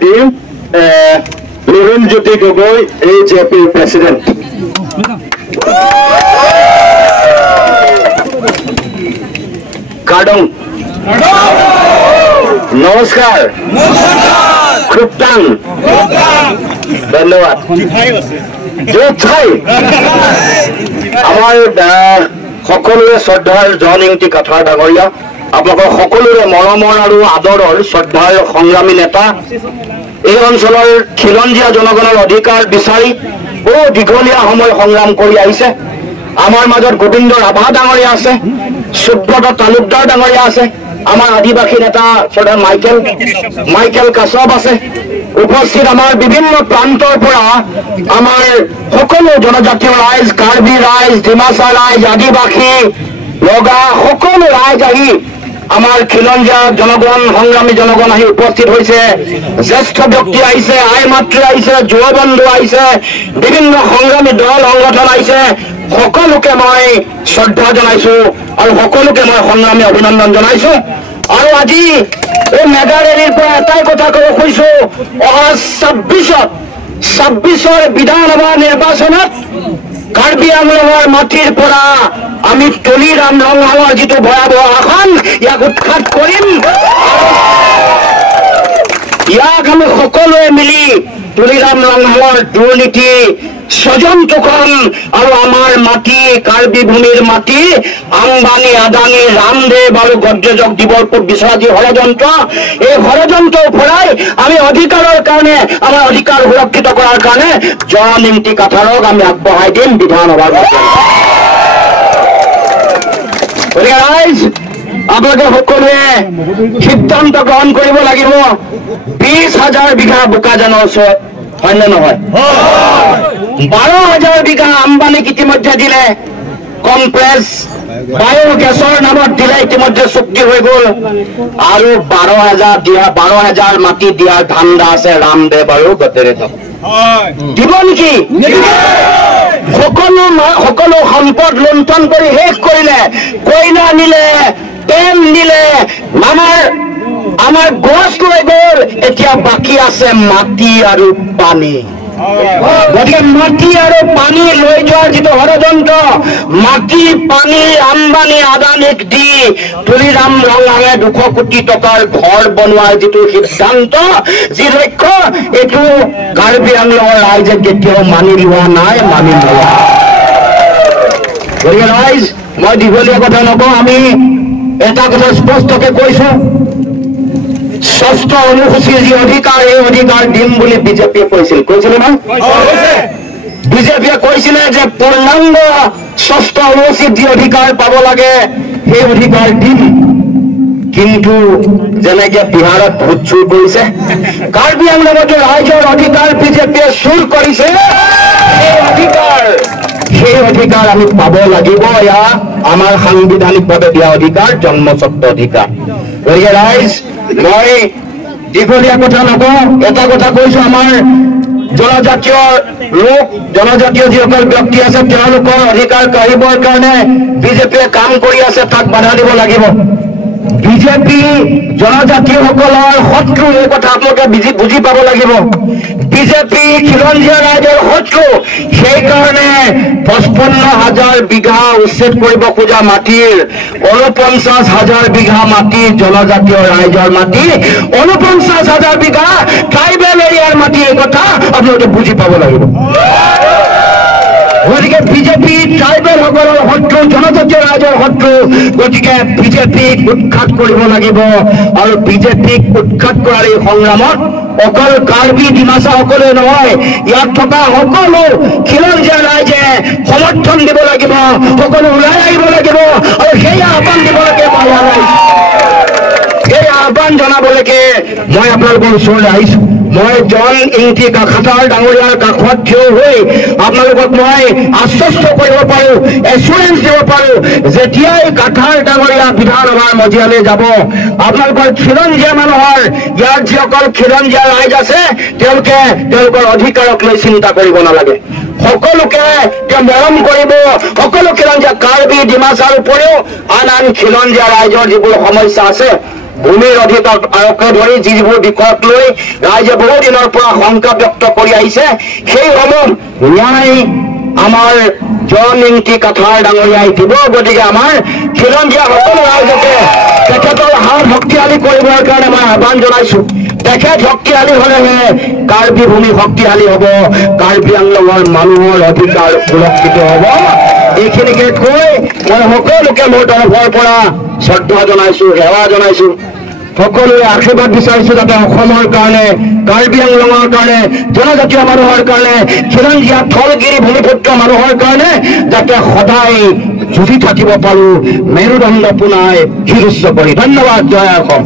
Team Lurinjyoti Gogoi AJPৰ president Kardong নমস্কাৰ খুবটাং ধন্যবাদ আমাৰ সকলোৰে শ্ৰদ্ধাৰ জন ইংতি কাঠাৰ ডাঙৰীয়া আপোনালোকৰ সকলোৰে মৰমৰ আৰু আদৰৰ শ্ৰদ্ধাৰ সংগ্ৰামী নেতা এই অঞ্চলৰ খিলঞ্জীয়া জনগণৰ অধিকাৰ বিচাৰি বহু দীঘলীয়া সময় সংগ্ৰাম কৰি আহিছে আমাৰ মাজত গোবিন্দ ৰাভা ডাঙৰীয়া আছে সুব্ৰত তালুকদাৰ ডাঙৰীয়া আছে আমাৰ আদিবাসী নেতা শ্ৰদ্ধা মাইকেল কাছব আছে উপস্থিত আমাৰ বিভিন্ন প্ৰান্তৰ পৰা আমাৰ সকলো জনজাতীয় ৰাইজ কাৰ্বি ৰাইজ ডিমাচা ৰাইজ আদিবাসী লগা সকলো ৰাইজ আহি আমাৰ খিলঞ্জীয়া জনগণ সংগ্ৰামী জনগণ আহি উপস্থিত হৈছে জ্যেষ্ঠ ব্যক্তি আহিছে আই মাতৃ আহিছে যুৱ বন্ধু আহিছে বিভিন্ন সংগ্ৰামী দল সংগঠন আহিছে সকলোকে মই শ্ৰদ্ধা জনাইছো আৰু সকলোকে মই সংগ্ৰামী অভিনন্দন জনাইছো আৰু আজি এই মেগা ৰেলীৰ পৰা এটাই কথা ক'ব খুজিছো অহা ২৬ৰ বিধানসভা নিৰ্বাচনত কাৰ্বি আংলঙৰ মাটিৰ পৰা আমি তুলিৰাম ৰংহাঙৰ যিটো ভয়াৱহ আসন ইয়াক উৎখাত কৰিম ইয়াক আমি সকলোৱে মিলি তুলিৰাম ৰংহাঙৰ দুৰ্নীতি ষড়যন্ত্ৰখন আৰু আমাৰ মাটি কাৰ্বি ভূমিৰ মাটি আম্বানী আদানী ৰামদেৱ আৰু গড্ৰেজক দিবৰ বিচৰা যি ষড়যন্ত্ৰ এই ষড়যন্ত্ৰ উপৰাই আমি অধিকাৰৰ কাৰণে আমাৰ অধিকাৰ সুৰক্ষিত কৰাৰ কাৰণে জন ইংতি কাঠাৰক আমি আগবঢ়াই দিম বিধানসভাৰ গতিকে ৰাইজ আপোনালোকে সকলোৱে সিদ্ধান্ত গ্ৰহণ কৰিব লাগিব ২০,০০০ বিঘা বোকাজানৰ ওচৰত হয় নে নহয় ১২,০০০ বিঘা আম্বানীক ইতিমধ্যে দিলে কমপ্লেক্স বায়োগেছৰ নামত দিলে ইতিমধ্যে চুক্তি হৈ গ'ল আৰু ১২,০০০ মাটি দিয়াৰ ধান্দা আছে ৰামদেৱ আৰু গড্ৰেজক দিব নেকি সকলো সম্পদ লুণ্ঠন কৰি শেষ কৰিলে কয়লা নিলে তেল নিলে আমাৰ গছ লৈ গ'ল এতিয়া বাকী আছে মাটি আৰু পানী গতিকে মাটি আৰু পানী লৈ যোৱাৰ যিটো ষড়যন্ত্ৰ মাটি পানী আম্বানী আদানীক দি তুলিৰাম ৰংহাঙে ২০০ কোটি টকাৰ ঘৰ বনোৱাৰ যিটো সিদ্ধান্ত যি লক্ষ্য এইটো কাৰ্বি আংলঙৰ ৰাইজে কেতিয়াও মানি লোৱা নাই মানি লোৱা গতিকে ৰাইজ মই দীঘলীয়া কথা নকওঁ আমি এটা কথা স্পষ্টকে কৈছো ষষ্ঠ অনুসূচীৰ যি অধিকাৰ এই অধিকাৰ দিম বুলি বিজেপিয়ে কৈছিলে না বিজেপিয়ে কৈছিলে যে পূৰ্ণাংগ ষষ্ঠ অনুসূচীত যি অধিকাৰ পাব লাগে সেই অধিকাৰ দিম কিন্তু যেনেকে বিহাৰত ভোট চুৰ কৰিছে কাৰ্বি আংলঙত ৰাইজৰ অধিকাৰ বিজেপিয়ে চুৰ কৰিছে সেই অধিকাৰ আমি পাব লাগিব এয়া আমাৰ সাংবিধানিকভাৱে দিয়া অধিকাৰ জন্মস্বত্ব অধিকাৰ গতিকে ৰাইজ মই দীঘলীয়া কথা নকওঁ এটা কথা কৈছো আমাৰ জনজাতীয় লোক জনজাতীয় যিসকল ব্যক্তি আছে তেওঁলোকৰ অধিকাৰ কাঢ়িবৰ কাৰণে বিজেপিয়ে কাম কৰি আছে তাক বাধা দিব লাগিব বিজেপি জনজাতীয়সকলৰ শত্ৰু এই কথা আপোনালোকে বুজি পাব লাগিব বিজেপি খিলঞ্জীয়া ৰাইজৰ শত্ৰু সেইকাৰণে ৫৫,০০০ বিঘা উচ্ছেদ কৰিব খোজা মাটিৰ ৪৯,০০০ বিঘা মাটি জনজাতীয় ৰাইজৰ মাটি ৪৯,০০০ বিঘা ট্ৰাইবেল এৰিয়াৰ মাটি এই কথা আপোনালোকে বুজি পাব লাগিব গতিকে বিজেপি ট্ৰাইবেল সকলৰ শত্ৰু জনজাতীয় ৰাইজৰ শত্ৰু গতিকে বিজেপিক উৎখাত কৰিব লাগিব আৰু বিজেপিক উৎখাত কৰাৰ এই সংগ্ৰামত অকল কাৰ্বি ডিমাচা সকলোৱে নহয় ইয়াত থকা সকলো খিলঞ্জীয়া ৰাইজে সমৰ্থন দিব লাগিব সকলো ওলাই আহিব লাগিব আৰু সেই আহ্বান দিব লাগে সেই আহ্বান জনাবলৈকে মই আপোনালোকৰ ওচৰলৈ আহিছো মই জন ইংতি কাঠাৰ ডাঙৰীয়াৰ কাষত থিয় হৈ আপোনালোকক মই আশ্বস্ত কৰিব পাৰো এচুৰেঞ্চ দিব পাৰো যেতিয়াই কাঠাৰ ডাঙৰীয়া বিধানসভাৰ মজিয়ালৈ যাব আপোনালোকৰ খিলঞ্জীয়া মানুহৰ ইয়াৰ যিসকল খিলঞ্জীয়া ৰাইজ আছে তেওঁলোকে তেওঁলোকৰ অধিকাৰক লৈ চিন্তা কৰিব নালাগে সকলোকে তেওঁ মৰম কৰিব সকলো খিলঞ্জীয়া কাৰ্বি ডিমাচাৰ উপৰিও আন খিলঞ্জীয়া ৰাইজৰ যিবোৰ সমস্যা আছে ভূমিৰ অধিকাৰকে ধৰি যিবোৰ বিষয়ক লৈ ৰাইজে বহুদিনৰ পৰা শংকা ব্যক্ত কৰি আহিছে সেইসমূহ ন্যায় আমাৰ জয়নিংটি কাঠাৰ ডাঙৰীয়াই দিব। গতিকে আমাৰ খিলঞ্জীয়া সকলো ৰাইজকে তেখেতৰ হাত শক্তিশালী কৰিবৰ কাৰণে মই আহ্বান জনাইছো। তেখেত শক্তিশালী হলেহে কাৰ্বি ভূমি শক্তিশালী হব, কাৰ্বি আংলঙৰ মানুহৰ অধিকাৰ সুৰক্ষিত হব। এইখিনিকে কৈ মই সকলোকে মোৰ তৰফৰ পৰা শ্ৰদ্ধা জনাইছো, সেৱা জনাইছো। সকলোৱে আশীৰ্বাদ বিচাৰিছো যাতে অসমৰ কাৰণে, কাৰ্বি আংলঙৰ কাৰণে, জনজাতীয় মানুহৰ কাৰণে, খিলঞ্জীয়া থলগিৰি ভূমিপুত্ৰ মানুহৰ কাৰণে যাতে সদায় যুঁজি থাকিব পাৰো, মেৰুদণ্ড পোনাই শিৰ উচ্চ কৰি। ধন্যবাদ। জয় অসম।